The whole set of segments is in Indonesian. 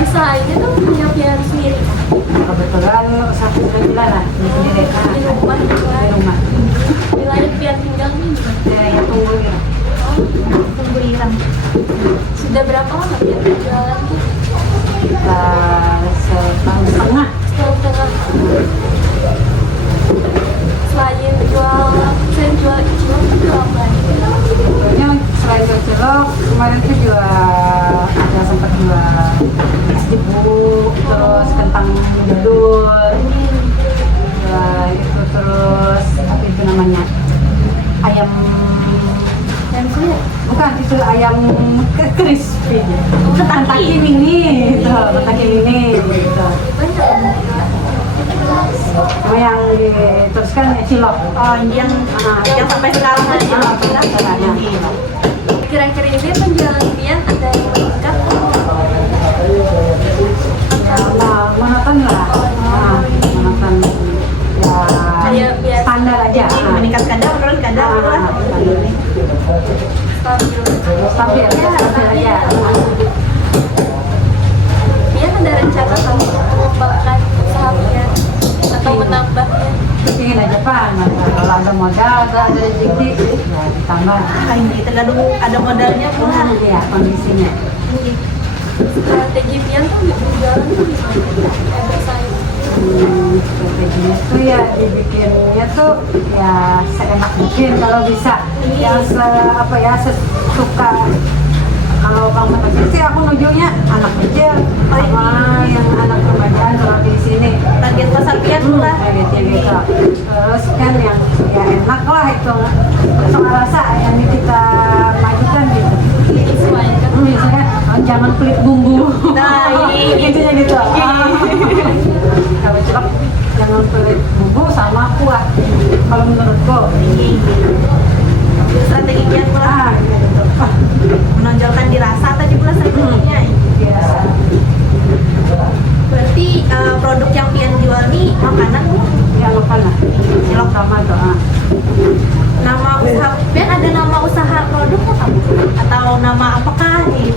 Usahanya tuh punya pian sendiri. Kebetulan usaha sudah jalan di sendiri. Di rumah Di juga. rumah. Wilayah pian tinggalnya di mana? Ya tunggu ya. Tunggu Irang. Sudah berapa lama pian jualan tuh? Setahun setengah. Setahun setengah. Selain jual cilok jual apa? Soalnya selain jual cilok, kemarin tuh juga ada sempat jual ibu, terus kentang jadul, itu terus apa itu namanya ayam Dan kulit. bukan itu ayam crispy Kentucky mini itu Kentucky mini gitu. Banyak Sama yang diteruskan ya cilok. Oh, yang sampai sekarang aja. Kira-kira ini penjualan pian ada yang meningkat? Ya, monoton lah. Monoton. Ya, Biasa. standar aja. Meningkat kadang, menurun kadang. Stabil. Stabil, ya, stabil aja. Pian ada rencana atau mengembangkan usaha pian atau menambahnya? Ingin aja Pak, kalau ada modal, ada rezeki, ya ditambah. Ini tergantung ada modalnya pula. Ya, kondisinya. Strategi pian tuh jualan tuh gimana? Bersaing. Strateginya tuh ya dibikinnya tuh ya seenak mungkin kalau bisa. Yang sesuka. Kalau kamu kecil sih aku nujunya anak kecil sama yang anak remaja kalau di sini. Target pasar pian pula. Targetnya gitu. Terus kan yang ya enak lah itu. Soal rasa yang kita majukan gitu. Disesuaikan. Misalnya jangan pelit bumbu. Nah, ini Intinya gitu. Kalau cilok jangan pelit bumbu sama kuah. Kalau menurutku. strategi pian pula. Gitu. Menonjolkan di rasa tadi pula strateginya. Biasa. Berarti produk yang pian jual nih makanan Bu? Ya makanan. Cilok sama tuh. Nama usaha pian ada nama usaha produk apa Bu? Atau nama apakah nih?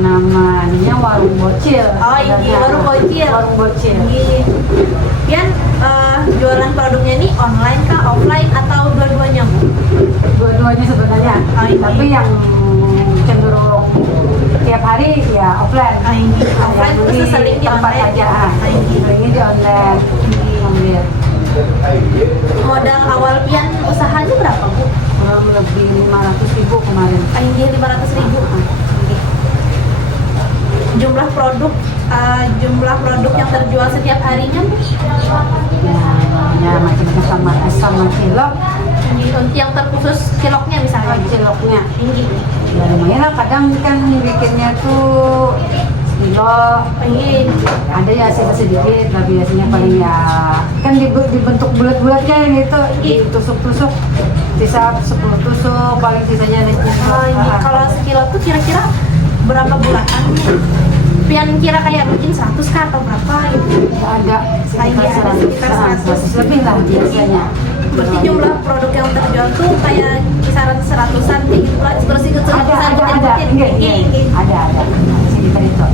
Namanya warung bocil. Oh, ini warung bocil. Warung bocil. Ini pian jualan produknya nih online kah, offline atau dua-duanya Bu? Dua-duanya sebenarnya. Oh, ini. Tapi yang cenderung tiap hari ya offline. Oh, ini. Yang Offline terus beli sering di tempat online. aja. Oh, ini. Seringnya di online. Ambil. Modal awal pian usahanya berapa Bu? Kurang lebih 500.000 kemarin. Ini 500.000. Jumlah produk yang terjual setiap harinya Bu? Ya macam-macam sama cilok. Yang terkhusus ciloknya misalnya. Ciloknya. Tinggi. Ya lumayan lah, kadang kan bikinnya tuh sekilo, ada ya sisa sedikit, lah biasanya paling ya kan dibentuk bulat-bulat kan gitu, ditusuk-tusuk, sisa 10 tusuk, paling sisanya ada Kalau sekilo tuh kira-kira berapa bulanan? Pian kira kayak mungkin 100 kah atau berapa gitu? ada sekitar 100 lebih lah biasanya. Berarti jumlah produk yang terjual tuh kayak kisaran 100-an kayak gitu lah. Terus ikut ada sekitar itu.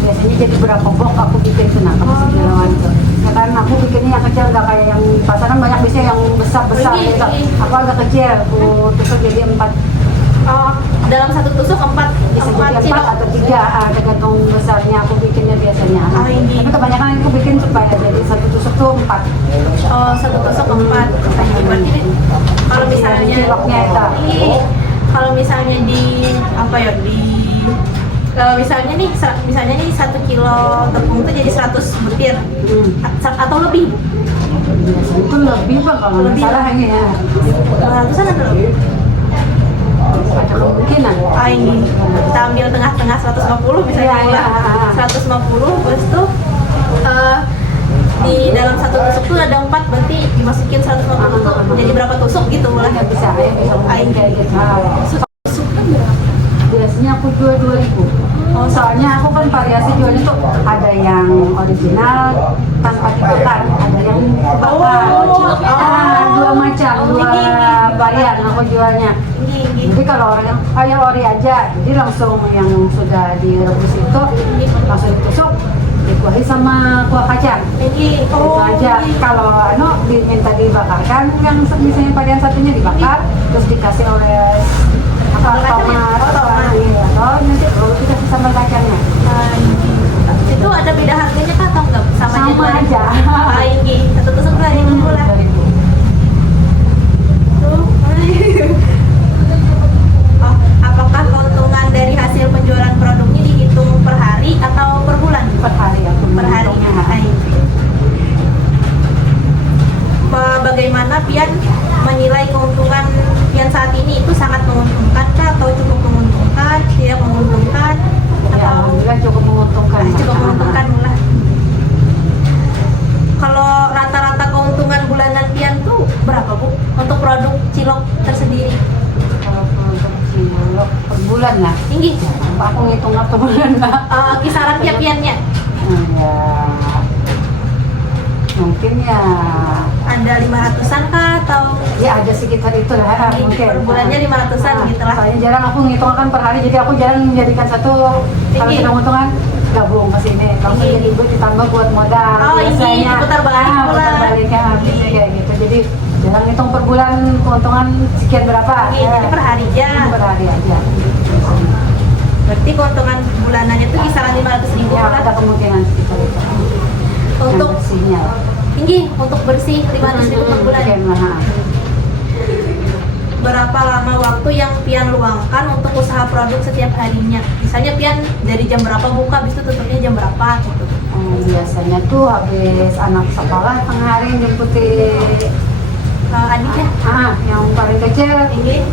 Biasanya jadi berapa box aku bikin tuh nah kalau sekiloan tuh. Ya kan aku bikinnya yang kecil, nggak kayak yang pasaran banyak biasanya yang besar gitu. Aku agak kecil, aku tusuk jadi 4. Oh, dalam satu tusuk 4 Bisa jadi 4 cilok. atau 3, tergantung besarnya aku bikinnya biasanya. Oh, ini. Tapi kebanyakan aku bikin supaya jadi satu tusuk tuh 4. Oh, satu tusuk 4. Berarti kalau misalnya ciloknya itu. Kalau misalnya di apa ya kalau misalnya nih 1 kilo tepung itu jadi 100 butir atau lebih. Biasanya itu lebih Pak, kalau nggak Lebih. salah ini ya. 200-an atau lebih? Ada kemungkinan. Ini kita ambil tengah-tengah 150 misalnya Iya. 150 terus tuh di dalam satu tusuk tuh ada 4, berarti dimasukin 150 tuh jadi berapa tusuk gitu lah. Ya bisa mungkin kayak gitu. Tusuk kan berapa? Biasanya aku jual 2.000. Oh, Soalnya soalnya aku kan variasi jualnya tuh ada yang original tanpa dibakar, ada yang bakar. Dua macam, dua varian aku jualnya. Jadi kalau orang yang kayak ori aja, jadi langsung yang sudah direbus itu langsung ditusuk, dikuahi sama kuah kacang. Itu aja. Kalau diminta dibakarkan, yang misalnya varian satunya dibakar, terus dikasih oles tomat, atau nanti baru dikasih sambal kacangnya. Itu ada beda harganya kah atau enggak? Sama aja. Satu tusuk 2.000 lah. Oh, apakah keuntungan dari hasil penjualan produknya dihitung per hari atau per bulan? Per hari aku Per hari. menghitungnya. Bagaimana Pian menilai keuntungan Pian saat ini itu sangat menguntungkan kah atau cukup menguntungkan, tidak menguntungkan, Ya, atau alhamdulillah cukup menguntungkan. cukup menguntungkan lah? Kalau rata-rata keuntungan bulanan Pian tuh berapa Bu untuk produk cilok tersendiri? Kalau untuk cilok per bulan lah. Tinggi. Aku ngitung per bulan lah. Kisaran tiap Piannya Ya, mungkin ya ada 500-an kah atau ada sekitar itu lah mungkin. per bulannya 500-an gitu lah. Soalnya jarang aku ngitung kan per hari, jadi aku jarang menjadikan satu kalau Tinggi. sudah untungan gabung ke sini langsung Tinggi. jadi ibu ditambah buat modal. Biasanya diputar balik pula. putar balik ya, biasanya kayak gitu. Jadi jarang ngitung per bulan keuntungan sekian berapa. Jadi per hari aja. Per hari aja. Berarti keuntungan bulanannya itu kisaran 500.000 Ya, lah. ada kemungkinan sekitar itu. Untuk Yang bersihnya. tinggi, untuk bersih 500.000 per bulan. Sekian lah. Berapa lama waktu yang Pian luangkan untuk usaha produk setiap harinya? Misalnya Pian dari jam berapa buka, habis itu tutupnya jam berapa gitu. Biasanya tuh habis anak sekolah tengah hari jemputin Adiknya? yang paling kecil.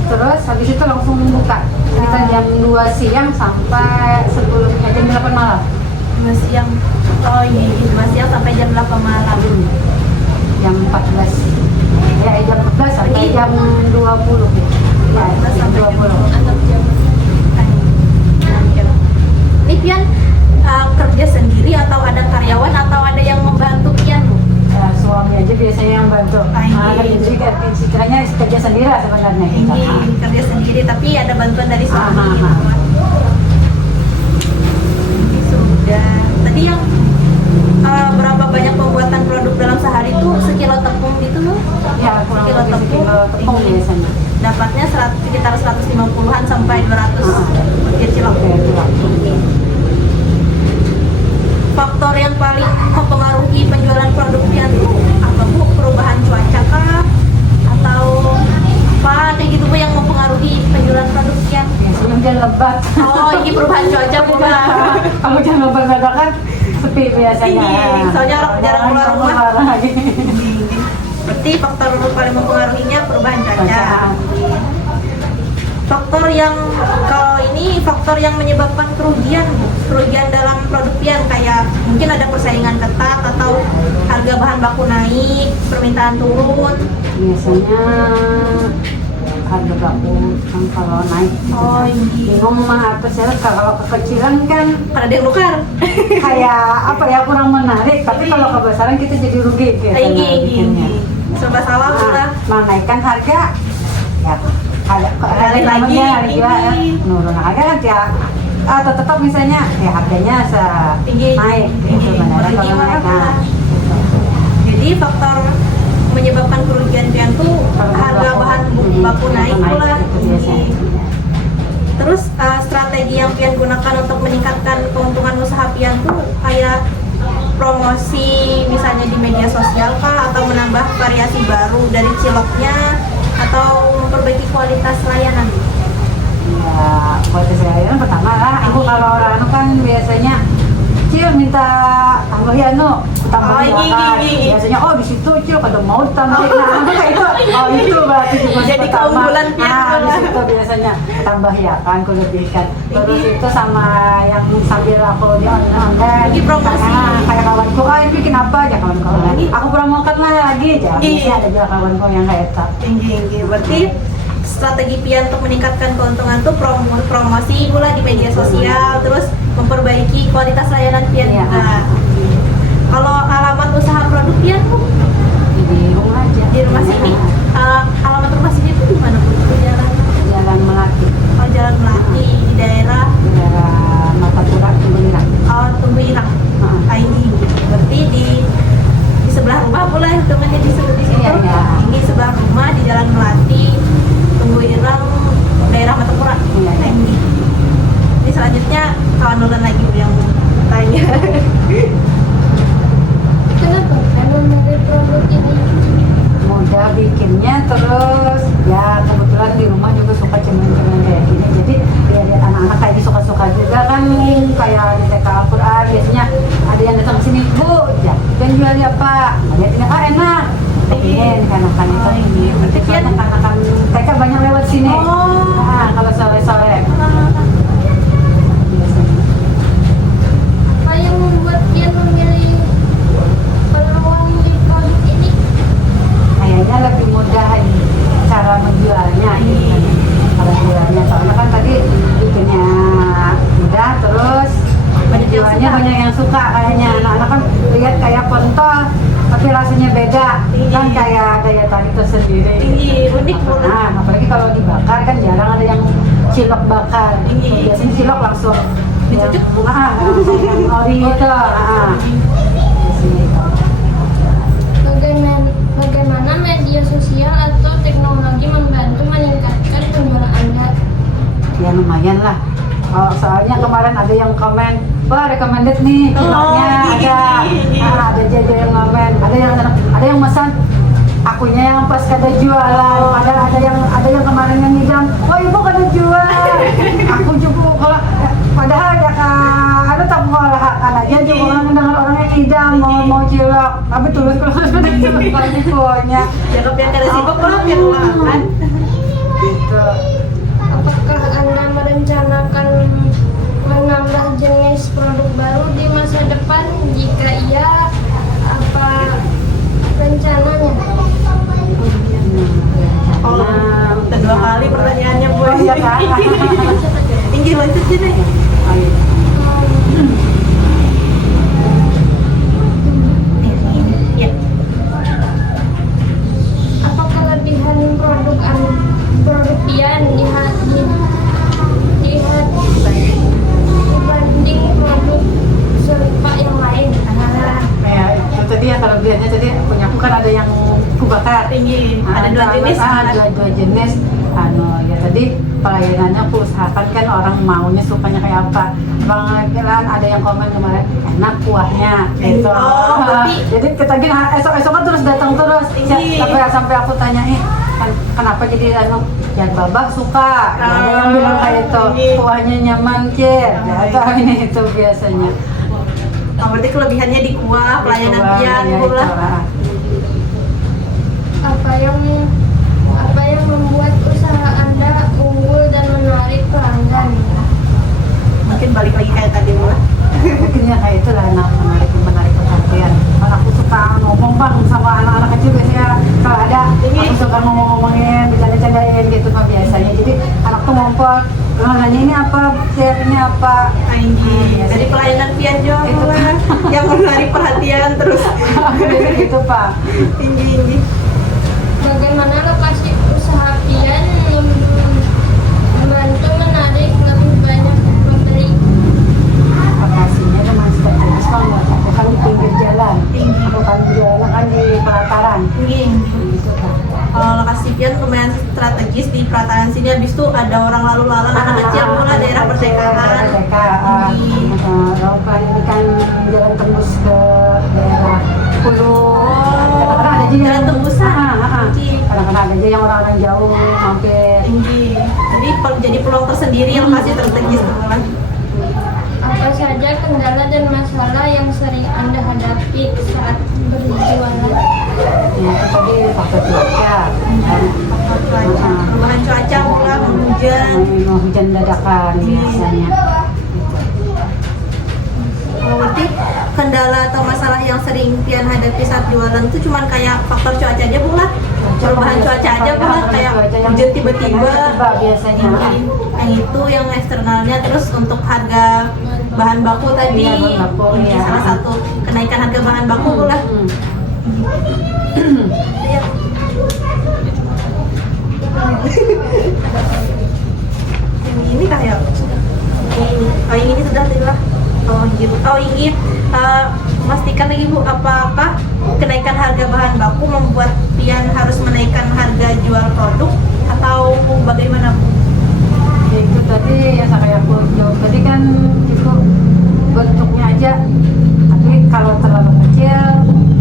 Terus habis itu langsung buka sekitar jam 2 siang sampai sebelumnya jam 8 malam. 2 siang. Oh iya, 2 siang sampai jam 8 malam. Jam 14. Ya, jam 14 sampai jam 20 gitu. Ya, 14 jam sampai jam 20. 6 jam. Ini Pian kerja sendiri atau ada karyawan atau ada yang membantu Pian? Ya, suami aja biasanya yang bantu. Iya. Jadi istilahnya kerja sendiri lah sebenarnya kita. Ini kerja sendiri tapi ada bantuan dari suami. Ini sudah. Tadi yang berapa banyak pembuatan produk dalam sehari itu sekilo tepung gitu loh? Ya, kurang Sekilo lebih tepung. sekilo tepung biasanya. Dapatnya sekitar 150-an sampai 200 butir cilok. Faktor yang paling mempengaruhi penjualan produk Pian itu apa Bu? Perubahan cuaca kah? Atau apa kayak gitu Bu yang mempengaruhi penjualan produk Pian? Biasanya hujan lebat. Oh, ini perubahan cuaca pula. Kalau hujan lebat dadakan sepi biasanya. Iya, soalnya orang jarang keluar rumah. lagi. Berarti faktor paling mempengaruhinya perubahan cuaca. Faktor yang kalau ini faktor yang menyebabkan kerugian dalam produk Pian kayak mungkin ada persaingan ketat atau harga bahan baku naik, permintaan turun. Biasanya harga baku kan kalau naik. Oh, iya. Bingung mah apa sih kalau kekecilan kan Ada yang nukar. kayak apa ya kurang menarik, tapi kalau kebesaran kita jadi rugi gitu. Ini serba salah pula. Menaikkan harga ya ada Balik lagi, hari juga ya nurun harga kan ya tetap misalnya ya harganya Tinggi, naik tinggi. gitu benar Tinggi kalau naik. malah. Jadi faktor menyebabkan kerugian Pian tuh harga bahan baku naik pula. Itu biasanya. Terus strategi yang Pian gunakan untuk meningkatkan keuntungan usaha Pian tuh kayak promosi misalnya di media sosial kah, atau menambah variasi baru dari ciloknya, atau memperbaiki kualitas layanan? Ya, kualitas layanan pertama lah. Aku kalau orang kan biasanya Cil minta tambahin tambahin Oh, ini. biasanya di situ Cil kada mau tambahin kayak itu berarti juga Jadi keunggulan Pian di situ biasanya tambah ya kan kulebihkan terus itu sama yang sambil aku di online Ini promosi. kayak kawanku bikin apa aja kawan-kawan aku promokan lah lagi aja biasanya ada juga kawanku yang kayak itu Tinggi. Berarti strategi Pian untuk meningkatkan keuntungan tuh promosi pula di media sosial, terus memperbaiki kualitas layanan pian Iya. juga. Kalau alamat usaha produk pian Bu, Di rumah aja. di rumah sini, alamat rumah sini itu di mana Bu? Di Jalan Jalan Melati. Jalan Melati di daerah Daerah Martapura, Tumbuirang. Tumbuirang. Ini berarti di sebelah rumah boleh temennya di situ. Iya, iya. Ini sebelah rumah di Jalan Melati, Tumbuirang, daerah Martapura. Iya, iya. Ini selanjutnya kawan Nulan lagi Bu yang tanya. Kenapa emang dari produk ini? Mudah bikinnya, terus ya kebetulan di rumah juga suka cemen-cemen kayak gini, jadi ya lihat anak-anak kayak suka-suka juga kan, kayak di TK Al-Quran biasanya ada yang datang ke sini, Bu, ya, dan jualnya apa? Lihat ini, enak, ingin kan itu ini, berarti kan anak-anak TK banyak lewat sini. Nah, kalau sore-sore biasanya. Apa yang membuat Pian memilih peluang di produk ini? Kayaknya lebih mudah cara menjualnya gitu kan. Kalau jualnya soalnya kan tadi bikinnya mudah, terus penjualnya banyak yang suka kayaknya. Anak-anak kan lihat kayak pentol tapi rasanya beda kan, kayak daya tarik tersendiri. Ini unik Bu. Nah, apalagi kalau dibakar kan jarang ada yang cilok bakar. Biasanya cilok langsung Dicucuk? yang ori itu. Biasanya itu. Bagaimana media sosial atau teknologi membantu meningkatkan penjualan Anda? Ya lumayan lah. Oh, soalnya kemarin ada yang komen, wah recommended nih ciloknya, ada jadi yang komen, ada yang pesan akunya yang pas kada jualan, ada yang kemarin yang ngidam, wah ibu kada jual, aku juga kalau padahal ya ada tak mau olahan aja juga orang dengar orang yang ngidam mau cilok, tapi tulus kalau sudah cilok lagi punya. Ya kepian kada sibuk kalau pian olahan. Gitu. Apakah Anda merencanakan menambah jenis produk baru di masa depan? Jika iya, apa rencananya? Kedua kali pertanyaannya Bu. Oh iya kan? Tinggi lanjut sini. Ayo. Ya. Apa kelebihan produk Pian dibanding produk serupa yang lain? Kayak itu tadi ya, kalau kelebihannya tadi punya aku kan ada yang kubakar. Tinggi. Ada dua jenis. Dua jenis. Ya tadi pelayanannya aku usahakan kan orang maunya sukanya kayak apa. Bang kan ada yang komen kemarin enak kuahnya gitu. Oh, berarti- Jadi kita gini esok kan terus datang terus. Sampai aku tanyain kenapa jadi ya babak suka. Ya, ada yang bilang kayak itu kuahnya nyaman kir. Ya itu ini itu biasanya. Oh, berarti kelebihannya di kuah, pelayanan pian pula. Apa yang membuat usaha Anda unggul dan menarik pelanggan? Mungkin balik lagi kayak tadi Bu. Mungkin ya kayak itu lah menarik perhatian. Aku suka ngomong bang sama anak-anak kecil biasanya kalau ada aku suka ngomongin bercanda-candain gitu mah biasanya. Jadi anak tuh ngompol, nanya ini apa, ini apa. Jadi pelayanan pian juga Itu. pula yang menarik perhatian terus. Gitu pak. Tinggi. Bagaimana lokasi usaha Pian membantu menarik lebih banyak pembeli? Lokasinya memang strategis banget. Aku kan di pinggir jalan. Aku kan jualan kan di pelataran. Tinggi. Gitu kan. Kalau lokasi pian lumayan strategis di pelataran sini, habis itu ada orang lalu lalang anak kecil pula daerah percekahan. Kan ini kan jalan tembus ke daerah Hulu. Kadang-kadang ada juga Jalan tembusan. Kadang-kadang ada aja yang orang-orang jauh mampir. Tinggi. Jadi peluang tersendiri lokasi strategis teman. Apa saja kendala dan masalah yang sering Anda hadapi saat berjualan? Ya itu tadi faktor cuaca. Perubahan cuaca pula, hujan. Hujan dadakan biasanya. Berarti kendala atau masalah yang sering pian hadapi saat jualan itu cuman kayak faktor cuaca aja pula. Perubahan cuaca aja pula kayak hujan tiba-tiba biasanya. yang itu yang eksternalnya, terus untuk harga bahan baku tadi. Iya, bahan baku, Ini iya. salah satu kenaikan harga bahan baku lah. Iya. Yang ini kah ya? Ini sudah tidak. Oh gitu. Oh ini memastikan lagi Bu, apa kenaikan harga bahan baku membuat Pian harus menaikkan harga jual produk atau bagaimana Bu? Ya, itu tadi ya kayak aku jawab tadi kan itu bentuknya aja, tapi kalau terlalu kecil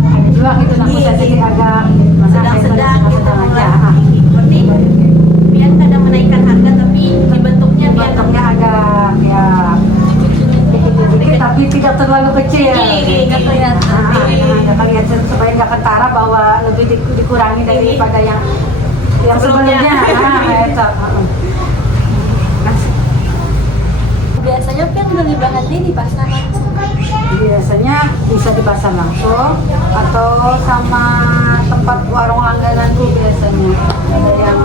ada juga gitu namanya Iya, jadi iya. agak Sedang-sedang gitu sedang aja. lah. Berarti Pian kadang menaikkan harga tapi di bentuknya Pian Bentuknya agak ya dikit-dikit tapi tidak terlalu kecil. nggak kelihatan. Nggak kelihatan supaya nggak kentara bahwa lebih dikurangi daripada yang Sebelumnya. sebelumnya. Itu. Biasanya Pian beli bahannya di pasar langsung. Biasanya bisa di pasar langsung atau sama tempat warung langgananku biasanya ada yang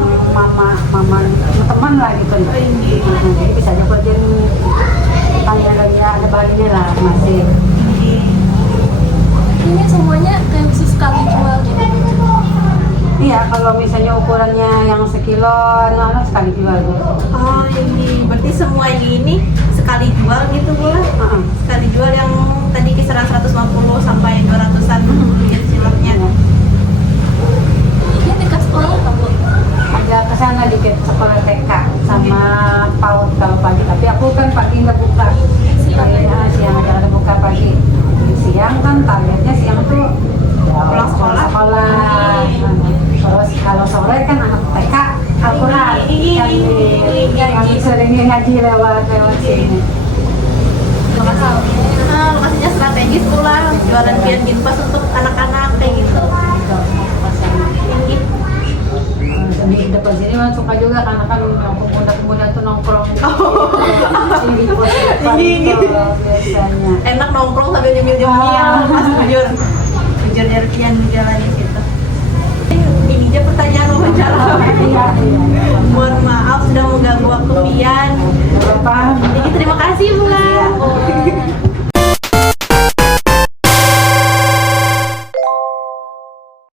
teman lah gitu. Jadi bisa aja kalau tanya ada bahannya lah masih. Ini semuanya kayak khusus sekali jual gitu. Iya, kalau misalnya ukurannya yang sekilo, nah sekali jual gitu. Oh ini berarti semua ini sekali jual gitu Bu lah? Sekali jual yang tadi kisaran 150 sampai 200-an gitu silapnya. Ini dekat sekolah apa Bu? Agak kesana dikit sekolah TK sama PAUD kalau pagi, tapi aku kan pagi nggak buka. Siang aja. Siang aja ada buka pagi. Siang kan targetnya siang tuh Pulang sekolah. Terus kalau sore kan anak TK akurat kan seringnya ngaji lewat sini. Lokasinya strategis pula, jualan Pian gitu pas untuk anak-anak kayak gitu. Tinggi. Di depan sini mah suka juga karena kan yang pemuda-pemuda tuh nongkrong di pos depan gitu biasanya. Enak nongkrong sambil nyemil-nyemil, pas jujur dari Pian di jalan di situ. Ini aja pertanyaan mau